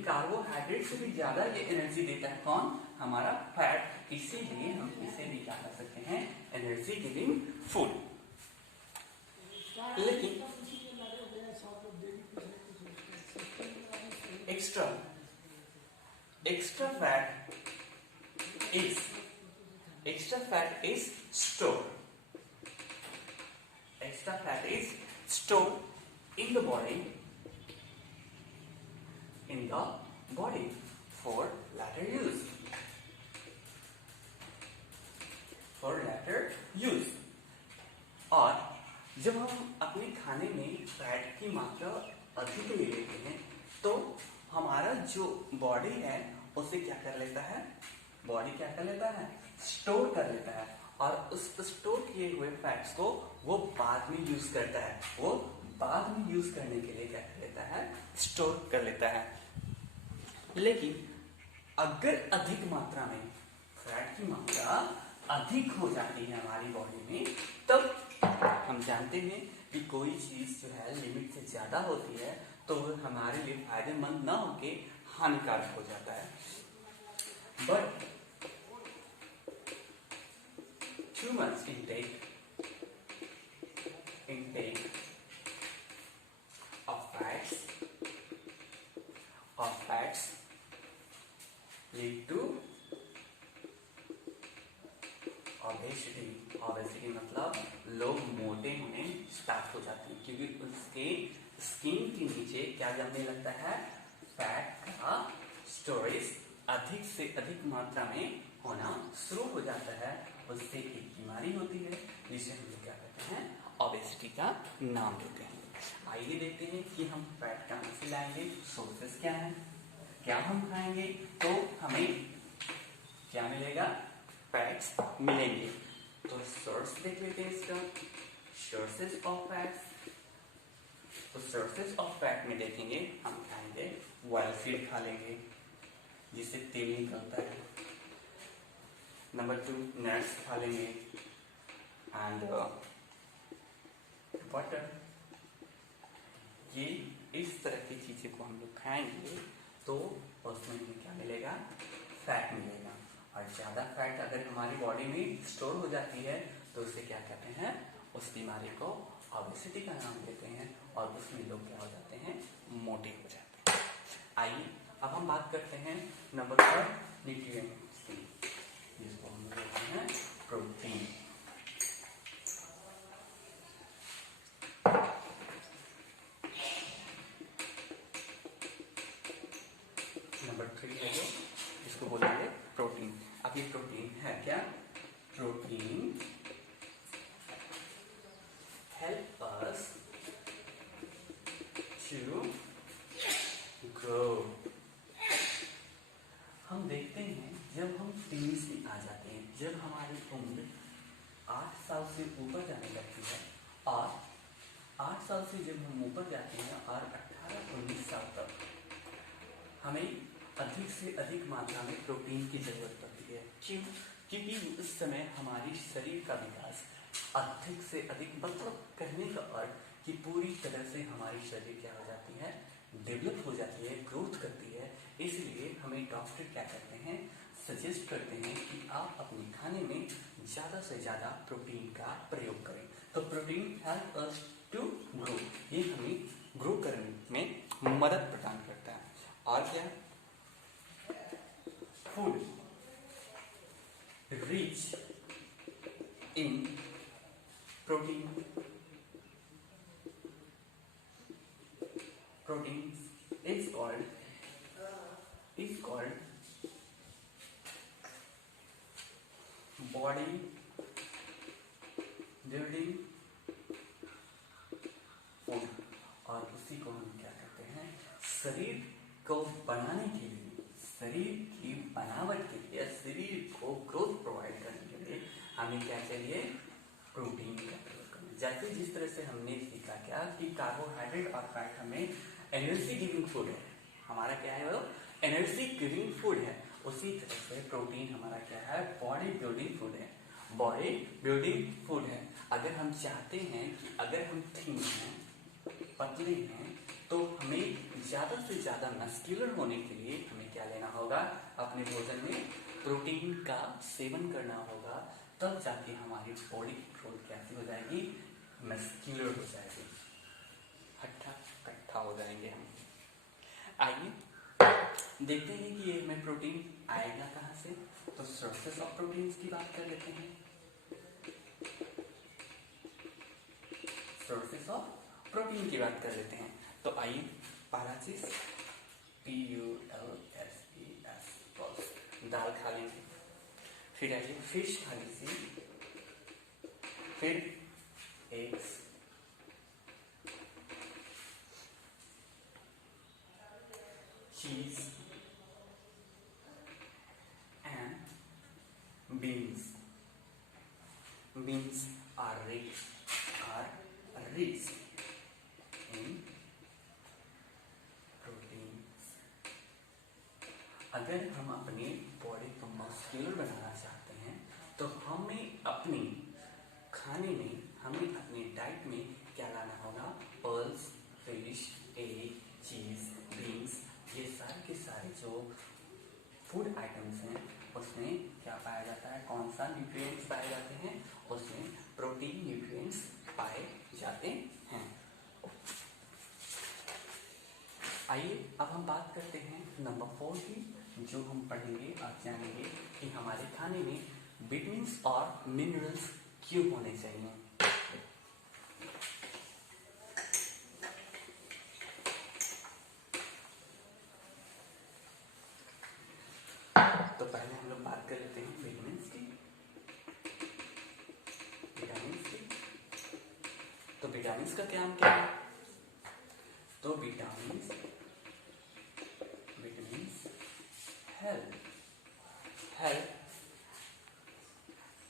लेकिन कार्बोहाइड्रेट से भी ज्यादा ये एनर्जी देता है कौन? हमारा फैट। इसीलिए हम इसे भी क्या कर सकते हैं? Energy giving food. लेकिन extra fat is stored. Extra fat is stored in the body for later use. और जब हम अपने खाने में फैट की मात्रा अधिक ले लेते हैं तो हमारा जो बॉडी है उसे क्या कर लेता है? स्टोर कर लेता है और उस स्टोर किए हुए फैट्स को वो बाद में यूज करता है। वो बाद में यूज करने के लिए क्या कर लेता है? स्टोर कर लेता है। लेकिन अगर अधिक मात्रा में फैट की मात्रा अधिक हो जाती है हमारी बॉडी में, तब हम जानते हैं कि कोई चीज जो है लिमिट से ज्यादा होती है तो वो हमारे लिए फायदेमंद न होके हानिकारक हो जाता है। But too much intake of fats lead to obesity मतलब लोग मोटे होने स्टार्ट हो जाते हैं, क्योंकि उसके स्किन के नीचे क्या जमने लगता है? फैट का स्टोरेज अधिक से अधिक मात्रा में होना शुरू हो जाता है। उससे एक बीमारी होती है जिसे हम लोग क्या कहते हैं? ओबेसिटी का नाम देते हैं। आइए देखते हैं कि हम फैट कहाँ से लाएंगे, सोर्सेस क्या है, क्या हम खाएंगे तो हमें क्या मिलेगा? फैट्स मिलेंगे। तो सोर्स देख लेते हैं इसका, सोर्सेस ऑफ फैट्स। तो सोर्सेस ऑफ फैट में देखेंगे हम खाएंगे ऑयल फीड खा लेंगे जिससे तेल निकलता है। नंबर 2 नट्स खा लेंगे एंड बटर। ये इस तरह की चीजें को हम लोग खाएंगे तो उसमें हमें क्या मिलेगा? फैट मिलेगा। और ज्यादा फैट अगर हमारी बॉडी में स्टोर हो जाती है तो उसे क्या कहते हैं? उस बीमारी को ओबेसिटी का नाम देते हैं और उसमें लोग क्या हो जाते हैं? मोटे हो जाते हैं। आइए अब हम बात करते हैं नंबर 3 न्यूट्रिएंट्स की, जिसको हम लोग कहते हैं प्रोटीन। नंबर 3 है जो, इसको बोलेंगे प्रोटीन। अब ये प्रोटीन है क्या? Protein help us to grow। हम देखते हैं जब हम टीन्स में आ जाते हैं, जब हमारी उम्र 8 साल से ऊपर जाने लगती है और 8 साल से जब हम ऊपर जाते हैं और 18-19 साल तक हमें अधिक से अधिक मात्रा में प्रोटीन की जरूरत पड़ती है। क्यों? क्योंकि उस समय हमारी शरीर का विकास अधिक से अधिक, मतलब कहने का अर्थ कि पूरी तरह से हमारी शरीर क्या हो जाती है? डेवलप हो जाती है, ग्रोथ करती है। इसलिए हमें डॉक्टर क्या करते हैं? सजेस्ट करते हैं कि आप अपने खाने में ज्यादा से ज्यादा प्रोटीन का प्रयोग करें। तो protein help us to grow, ये हमें ग्रो करने में मदद प्रदान करता है। और क्या? Food rich in protein is called body building food। और उसी को हम क्या कहते हैं? शरीर को बनाने के लिए, शरीर की बनावट के लिए, शरीर को ग्रोथ प्रोवाइड करने के लिए हमें क्या चाहिए? प्रोटीन का प्रयोग करना। जैसे जिस तरह से हमने सीखा क्या कि कार्बोहाइड्रेट और फैट हमें एनर्जी गिविंग फूड है, हमारा क्या है? वो एनर्जी गिविंग फूड है। उसी तरह से प्रोटीन हमारा क्या है? बॉडी बिल्डिंग फूड है। बॉडी बिल्डिंग फूड है। अगर हम चाहते हैं कि अगर हम थिन हैं, पतले हैं, तो हमें ज़्यादा से ज़्यादा मस्कुलर होने के लिए हमें क्या लेना होगा, अपने भोजन में प्रोटीन का सेवन करना होगा, तब जाके हमारी बॉडी की ग्रोथ कैसी हो जाएगी, मस्कुलर हो जाएगी, हट्टा कट्ठा हो जाएंगे हम। आइए देखते हैं कि ये हमें प्रोटीन आएगा कहाँ से। तो सोर्सेस ऑफ प्रोटीन्स की बात कर लेते हैं। सोर्सेस ऑफ प्रोटीन की बात कर लेते हैं। तो आइए पहला चीज PULSES, पल्स, दाल खा लेंगे। फिर आइए फिश खा लीजिए, फिर eggs, cheese and beans. Beans are rich in protein. अगर हम अपनी बॉडी को मस्कुलर बनाना चाहते हैं तो हमें अपनी खाने में, हमें अपनी डाइट में क्या लाना होगा, पल्स, फिश, एग, चीज, बीन्स, ये सारे के सारे जो फूड आइटम्स हैं उसमें क्या पाया जाता है, कौन सा न्यूट्रिएंट्स पाए जाते हैं, उसमें प्रोटीन न्यूट्रिएंट्स पाए जाते हैं। आइए अब हम बात करते हैं नंबर 4 की, जो हम पढ़ेंगे और जानेंगे कि हमारे खाने में विटामिन्स और मिनरल्स क्यों होने चाहिए। तो पहले हम लोग बात कर लेते हैं विटामिन्स की। तो विटामिन्स का काम क्या है, तो vitamins help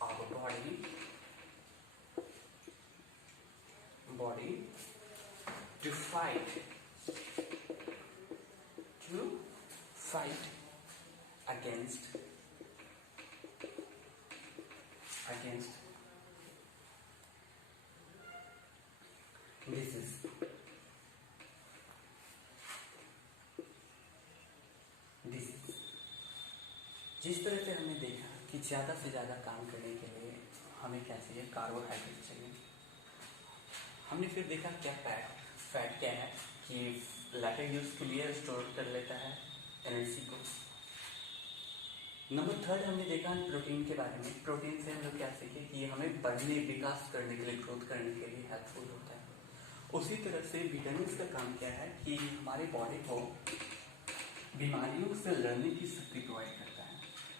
our body to fight against disease। जिस तरह से हमने देखा कि ज़्यादा से ज़्यादा काम करने के लिए हमें क्या चाहिए, कार्बोहाइड्रेट चाहिए। हमने फिर देखा क्या फैट क्या है कि लेटर यूज के लिए स्टोर कर लेता है एनर्जी को। नंबर 3 हमने देखा प्रोटीन के बारे में। प्रोटीन से हम लोग क्या सीखे कि हमें बढ़ने, विकास करने के लिए, ग्रोथ करने के लिए हेल्पफुल होता है। उसी तरह से विटामिन्स का काम क्या है कि हमारे बॉडी को बीमारियों से लड़ने की शक्ति प्रोवाइड करता है।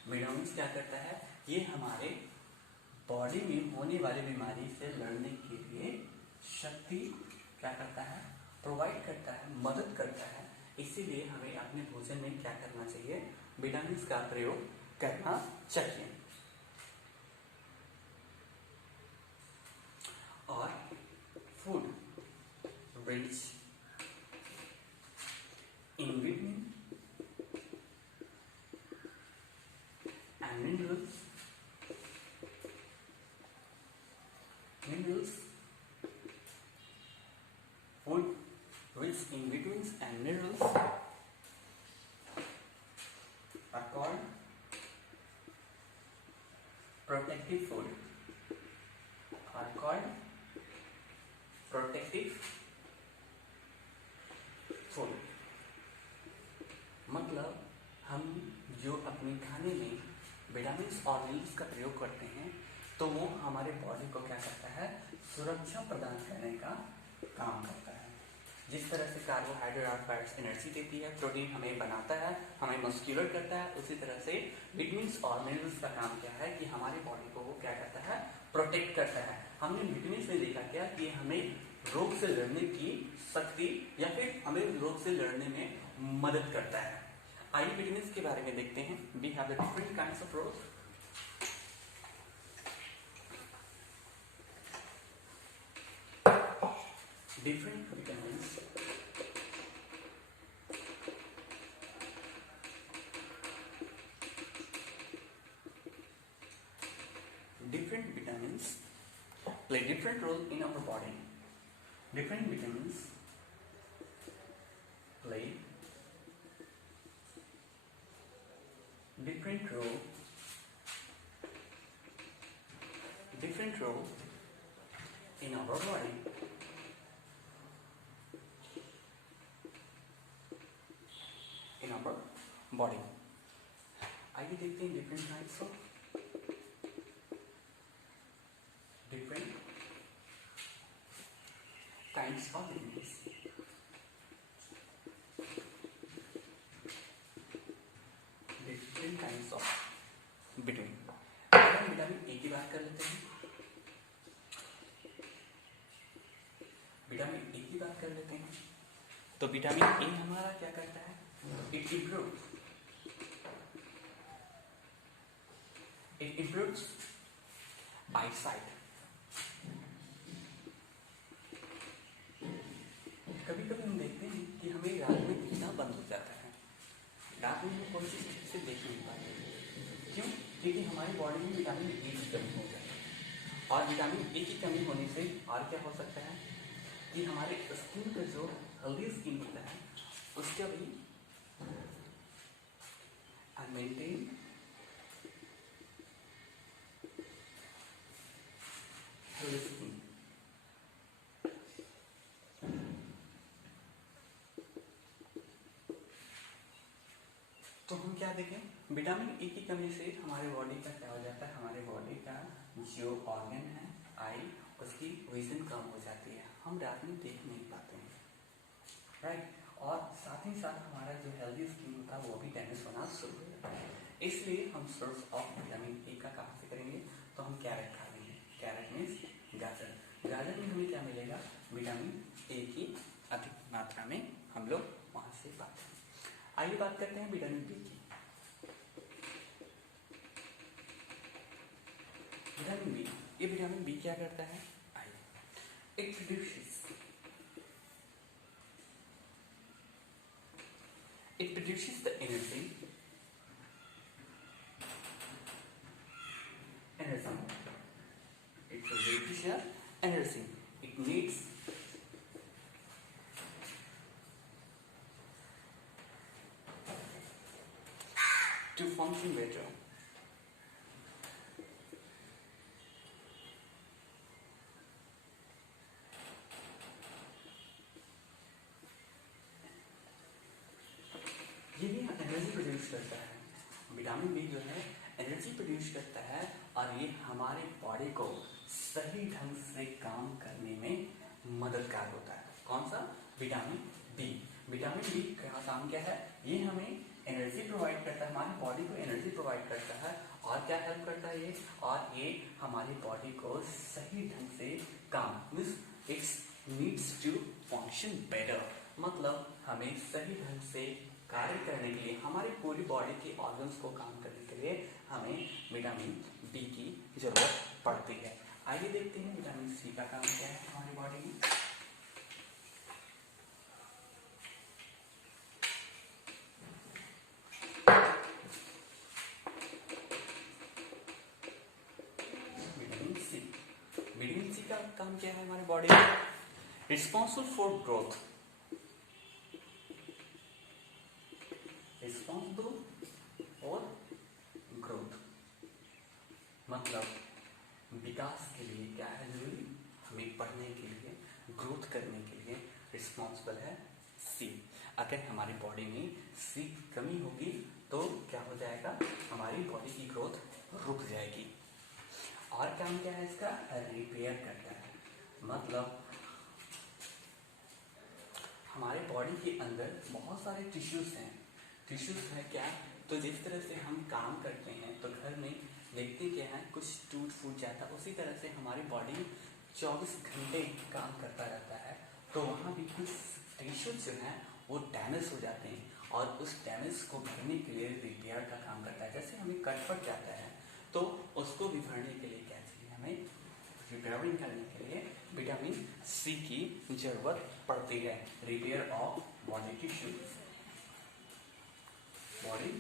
विटामिन्स क्या करता है, ये हमारे बॉडी में होने वाली बीमारी से लड़ने के लिए शक्ति क्या करता है, प्रोवाइड करता है, मदद करता है। इसीलिए हमें अपने भोजन में क्या करना चाहिए, विटामिन्स का प्रयोग करना चाहिए। और food rich in vitamin and minerals food rich in vitamins and minerals are called protective food, मतलब हम जो अपने खाने में विटामिन्स और मिनरल्स का प्रयोग करते हैं तो वो हमारे बॉडी को क्या करता है, सुरक्षा प्रदान करने का काम करता है। जिस तरह से कार्बोहाइड्रेट और फैट्स एनर्जी देती है, प्रोटीन हमें बनाता है, हमें मस्कुलर करता है, उसी तरह से विटामिन्स और मिनरल्स का काम क्या है कि हमारे बॉडी को वो क्या करता है, प्रोटेक्ट करता है। हमने विटामिन्स में देखा क्या कि हमें रोग से लड़ने की शक्ति या फिर हमें रोग से लड़ने में मदद करता है। आइए विटामिन्स के बारे में देखते हैं। We have the different kinds of रोग। Different vitamins play different role in our body. Different vitamins different role in our body. In our body. आइए देखते हैं different types of vitamins. Different kinds of vitamin. हम vitamin A की बात कर लेते हैं. विटामिन ए की बात कर लेते हैं. तो विटामिन ए हमारा क्या करता है? It improves eyesight. कभी कभी हम देखते हैं कि हमें रात में दिखना बंद हो जाता है. रात में हम कोई चीज ठीक से देख नहीं पाते. क्यों? क्योंकि हमारी बॉडी में विटामिन ए की कमी हो जाती है. और विटामिन ए की कमी होने से और क्या हो सकता है कि हमारे स्किन का जो हेल्दी स्किन होता है उसका भी मेंटेन हेल्दी स्किन. तो हम क्या देखें? विटामिन ए की कमी से हमारे बॉडी का क्या हो जाता है? हमारे बॉडी का जो ऑर्गन है आई, उसकी विजन कम हो जाती है. हम रात में देख नहीं पाते हैं. राइट. और साथ ही साथ हमारा जो हेल्दी स्किन होता है वो भी डैमेज होना शुरू हो जाता है. इसलिए हम सोर्स ऑफ विटामिन ए का कहाँ से करेंगे? तो हम कैरेट खा लेंगे. कैरेट मीन्स गाजर. गाजर में हमें क्या मिलेगा? विटामिन ए की अधिक मात्रा में हम लोग वहाँ से पाते हैं. आइए बात करते हैं विटामिन बी की. विटामिन बी, ये विटामिन बी क्या करता है? It produces the energy. It produces energy. It needs to function better. ये भी एनर्जी प्रोड्यूस करता है. विटामिन बी जो है एनर्जी प्रोड्यूस करता है और ये हमारे बॉडी को सही ढंग से काम करने में मददगार होता है. कौन सा? Vitamin B. विटामिन बी का काम क्या है? ये हमें एनर्जी प्रोवाइड करता है. हमारी बॉडी को एनर्जी प्रोवाइड करता है. और क्या हेल्प करता है ये? और ये हमारी बॉडी को सही ढंग से काम means it's needs to function better. मतलब हमें सही ढंग से कार्य करने के लिए, हमारी पूरी बॉडी के ऑर्गन्स को काम करने के लिए हमें विटामिन बी की जरूरत पड़ती है. आइए देखते हैं विटामिन सी का काम क्या है हमारी बॉडी में. विटामिन सी का काम क्या है हमारी बॉडी में? Responsible for growth. Responsible for growth मतलब विकास के लिए क्या है जरूरी? हमें पढ़ने के लिए, ग्रोथ करने के लिए रिस्पॉन्सिबल है सी. अगर हमारी बॉडी में सी की कमी होगी तो क्या हो जाएगा? हमारी बॉडी की ग्रोथ रुक जाएगी. और काम क्या है इसका? रिपेयर करता है. मतलब हमारे बॉडी के अंदर बहुत सारे टिश्यूज हैं. टिश्यूज है क्या? तो जिस तरह से हम काम करते हैं तो घर में देखते क्या है, कुछ टूट फूट जाता है, उसी तरह से हमारी बॉडी 24 घंटे काम करता रहता है. तो वहाँ भी कुछ टिश्यूज जो हैं वो डैमेज हो जाते हैं और उस डैमेज को भरने के लिए रिपेयर का काम करता है. जैसे हमें कट फट जाता है तो उसको भी भरने के लिए क्या चाहिए? हमें रिपेयरिंग करने के लिए विटामिन सी की जरूरत पड़ती है. Repair of body tissues. Body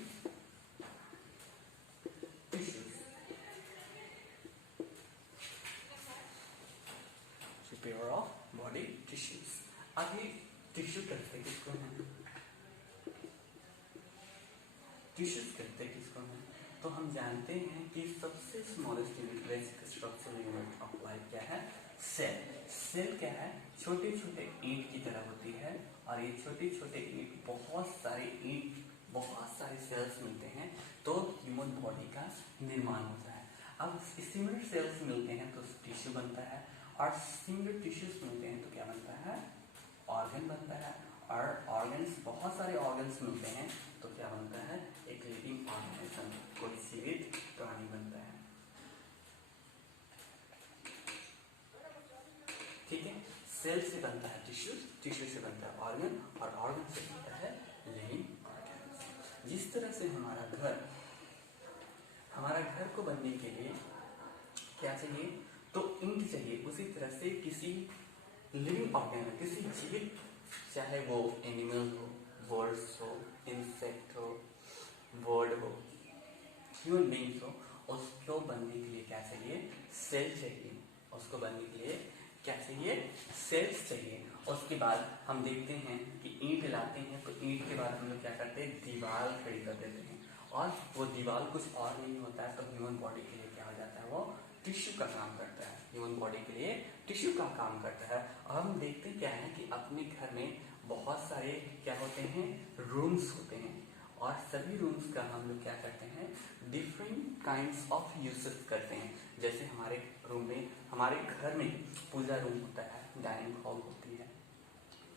tissues. Repair of body tissues. आगे टिश्यू कहते किसको हैं? टिश्यूज कहते किसको हैं? तो हम जानते हैं कि सबसे smallest unit basic structural unit of life क्या है? सेल। सेल क्या है? छोटे छोटे ईंट की तरह होती है, और ये छोटे छोटे ईंट बहुत सारे सेल्स मिलते हैं तो ह्यूमन बॉडी का निर्माण होता है। अब सिमिलर सेल्स मिलते हैं तो टिश्यू बनता है, और सिमिलर टिश्यूज मिलते हैं तो क्या बनता है? ऑर्गन बनता है, और ऑर्गन्स, बहुत सारे ऑर्गन्स मिलते हैं तो क्या बनता है? एक लिविंग ऑर्गेनिज्म, कोई जीवित प्राणी बनता है। ठीक है, सेल से बनता है टिश्यू, टिश्यू से बनता है ऑर्गन, और ऑर्गन से बनता है लिविंग ऑर्गेनिज्म। जिस तरह से हमारा घर को बनने के लिए क्या चाहिए? तो ईंट चाहिए। उसी तरह से किसी लिविंग ऑर्गेनिज्म, किसी जीवित, चाहे वो एनिमल हो, बर्ड्स हो, इंसेक्ट हो, बर्ड हो, ह्यूमन बीइंग्स हो, उसको बनने के लिए क्या चाहिए? सेल चाहिए। उसको बनने के लिए क्या चाहिए? सेल्स चाहिए। उसके बाद हम देखते हैं कि ईंट लाते हैं तो ईंट के बाद हम लोग क्या करते हैं? दीवार खड़ी कर देते हैं, और वो दीवार कुछ और नहीं होता है तो ह्यूमन बॉडी के लिए क्या हो जाता है? वो टिश्यू का काम करता है। ह्यूमन बॉडी के लिए टिश्यू का काम करता है। और हम देखते क्या है कि अपने घर में बहुत सारे क्या होते हैं? रूम्स होते हैं, और सभी रूम्स का हम लोग क्या करते हैं? डिफरेंट काइंड्स ऑफ यूजेस करते हैं। जैसे हमारे रूम में, हमारे घर में पूजा रूम होता है, डाइनिंग हॉल होती है,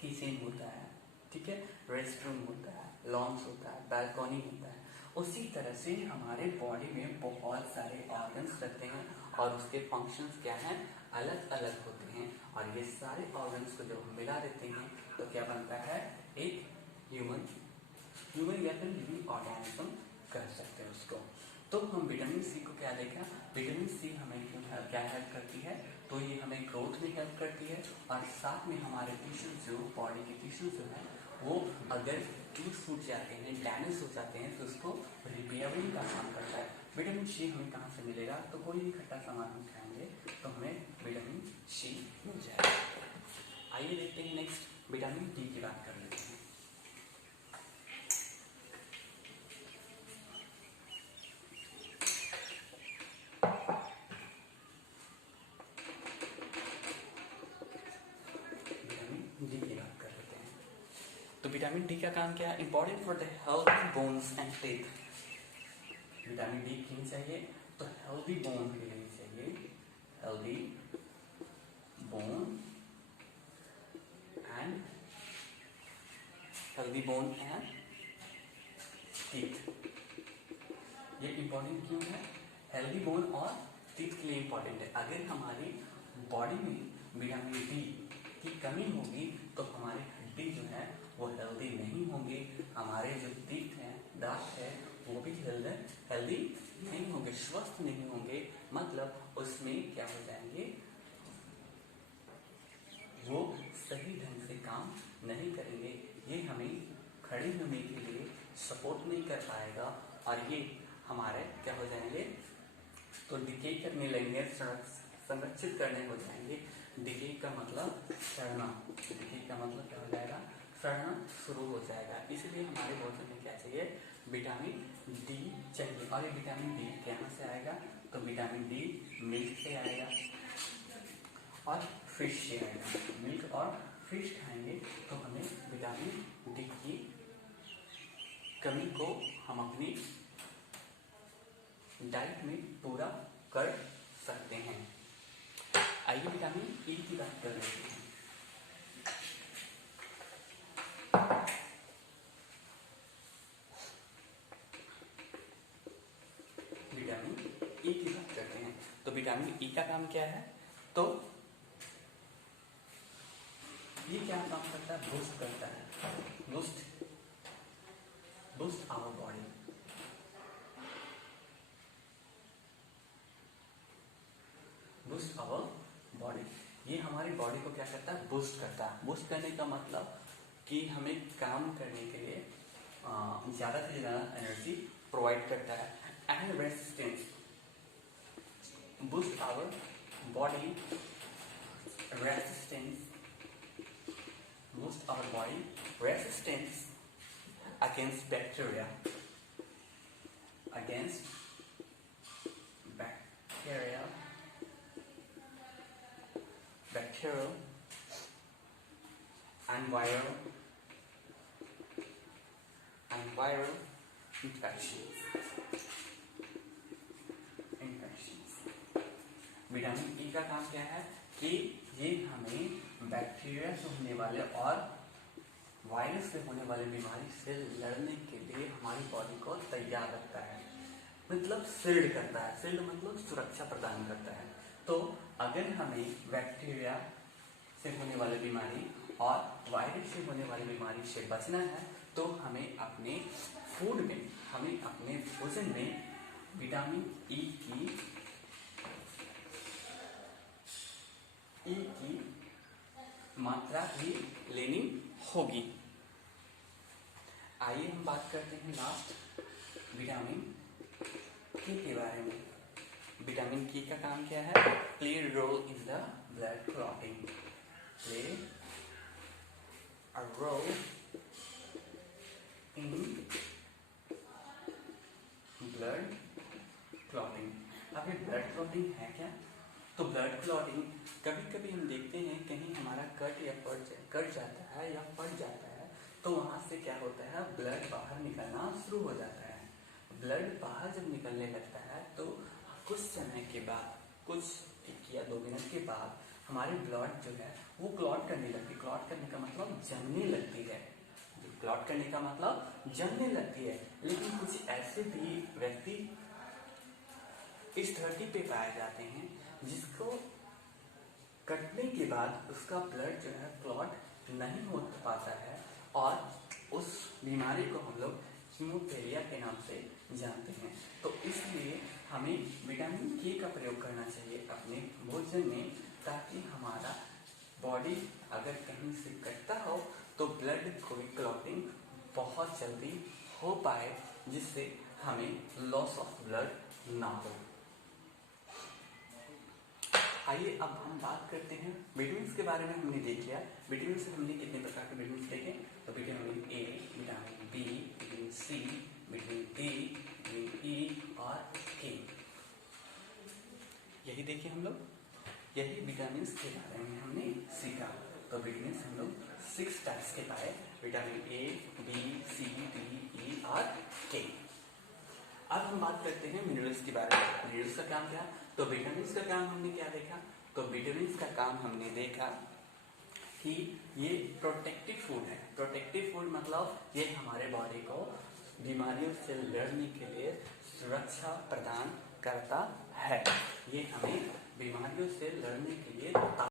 किचन होता है, ठीक है, रेस्ट रूम होता है, लॉन्च होता है, बालकनी होता है। उसी तरह से हमारे बॉडी में बहुत सारे ऑर्गन्स रहते हैं, और उसके फंक्शंस क्या हैं? अलग अलग होते हैं, और ये सारे ऑर्गन्स को जब हम मिला देते हैं तो क्या बनता है? एक ह्यूमन या फिर लिविंग ऑर्गेनिज्म कर सकते हैं उसको। तो हम विटामिन सी को क्या देखा? विटामिन सी हमें क्या हेल्प करती है? तो ये हमें ग्रोथ में हेल्प करती है, और साथ में हमारे टिश्यूज जो, बॉडी के टिश्यूज जो है, वो अगर टूट जाते हैं, डैमेज हो जाते हैं तो उसको रिपेयरिंग का काम करता है। विटामिन सी हमें कहाँ से मिलेगा? तो कोई भी खट्टा सामान हम खाएंगे तो हमें विटामिन सी मिल जाएगा। आइए देखते हैं नेक्स्ट विटामिन डी की बात कर लेते हैं। विटामिन डी का काम क्या है? Important for the healthy bones and teeth. Vitamin D क्यों चाहिए? तो हेल्दी बोन के लिए चाहिए, हेल्दी बोन एंड टीथ। ये इंपॉर्टेंट क्यों है? हेल्दी बोन और टीथ के लिए इंपॉर्टेंट है। अगर हमारी बॉडी में विटामिन डी की कमी होगी तो हमारे हड्डी जो है वो हेल्दी नहीं होंगे, हमारे जो टीथ हैं, दांत है, वो भी हेल्दी नहीं होंगे, स्वस्थ नहीं होंगे। मतलब उसमें क्या हो जाएंगे? वो सही ढंग से काम नहीं करेंगे। ये हमें खड़े होने के लिए सपोर्ट नहीं कर पाएगा, और ये हमारे क्या हो जाएंगे? तो डिके करने लगेंगे, संरक्षित करने हो जाएंगे। डिके का मतलब सड़ना, डिके का मतलब क्या हो जाएगा? सड़ना शुरू हो जाएगा। इसलिए हमारे भोजन में क्या चाहिए? विटामिन डी चाहिए। और ये विटामिन डी कहाँ से आएगा? तो विटामिन डी मिल्क से आएगा और फिश से आएगा। मिल्क और फिश खाएंगे तो हमें विटामिन डी की कमी को हम अपनी डाइट में पूरा कर सकते हैं। आइए विटामिन ई की बात कर लेते हैं। विटामिन ई की बात करते हैं तो विटामिन ई का काम क्या है? तो ये क्या काम करता है? बूस्ट करता है, boost our body, boost our body. ये हमारी बॉडी को क्या करता है? बूस्ट करता है। बूस्ट करने का मतलब कि हमें काम करने के लिए ज़्यादा से ज़्यादा एनर्जी प्रोवाइड करता है। And resistance, boost our body resistance against bacteria, against bacterial and viral infections. Vitamin E का काम क्या है कि ये हमें बैक्टीरिया से होने वाले और वायरस से होने वाली बीमारी से लड़ने के लिए हमारी बॉडी को तैयार रखता है, मतलब शील्ड करता है। शील्ड मतलब सुरक्षा प्रदान करता है। तो अगर हमें बैक्टीरिया से होने वाली बीमारी और वायरस से होने वाली बीमारी से बचना है तो हमें अपने फूड में, हमें अपने भोजन में विटामिन ई की मात्रा भी लेनी होगी। आइए हम बात करते हैं लास्ट विटामिन के बारे में। विटामिन के का काम क्या है? Play role in the blood clotting. Play a role in blood clotting. अब ये ब्लड क्लॉटिंग है क्या? तो ब्लड क्लॉटिंग कभी कभी हम देखते हैं कहीं हमारा कट जाता है या फट जाता है तो वहां से क्या होता है, ब्लड बाहर निकलना शुरू हो जाता है। ब्लड बाहर जब निकलने लगता है तो कुछ समय के बाद, कुछ 1 या 2 मिनट के बाद हमारी ब्लड जो है वो क्लॉट करने लगती है। क्लॉट करने का मतलब जमने लगती है। क्लॉट करने का मतलब जमने लगती है। लेकिन कुछ ऐसे भी व्यक्ति इस धरती पे पाए जाते हैं जिसको कटने के बाद उसका ब्लड जो है क्लॉट नहीं हो पाता है और उस बीमारी को हम लोग हीमोफीलिया के नाम से जानते हैं। तो इसलिए हमें विटामिन के का प्रयोग करना चाहिए अपने भोजन में, ताकि हमारा बॉडी अगर कहीं से कटता हो तो ब्लड क्लॉटिंग बहुत जल्दी हो पाए, जिससे हमें लॉस ऑफ ब्लड ना हो। आइए अब हम बात करते हैं विटामिन के बारे में। हमने देख लिया विटामिन से हमने कितने प्रकार के विटामिन देखे। तो vitamin A, vitamin B, vitamin C, vitamin D, vitamin E और के, यही देखे हम लोग। यही विटामिन के बारे में हमने सीखा। तो विटामिन हम लोग 6 टाइप्स के पाए, vitamin A, B, C, D, E और के। अब हम बात करते हैं मिनरल्स के बारे में। मिनरल्स का काम क्या? तो विटामिन का काम हमने क्या देखा? तो विटामिन का काम हमने देखा कि ये प्रोटेक्टिव फूड है। प्रोटेक्टिव फूड मतलब ये हमारे बॉडी को बीमारियों से लड़ने के लिए सुरक्षा प्रदान करता है। ये हमें बीमारियों से लड़ने के लिए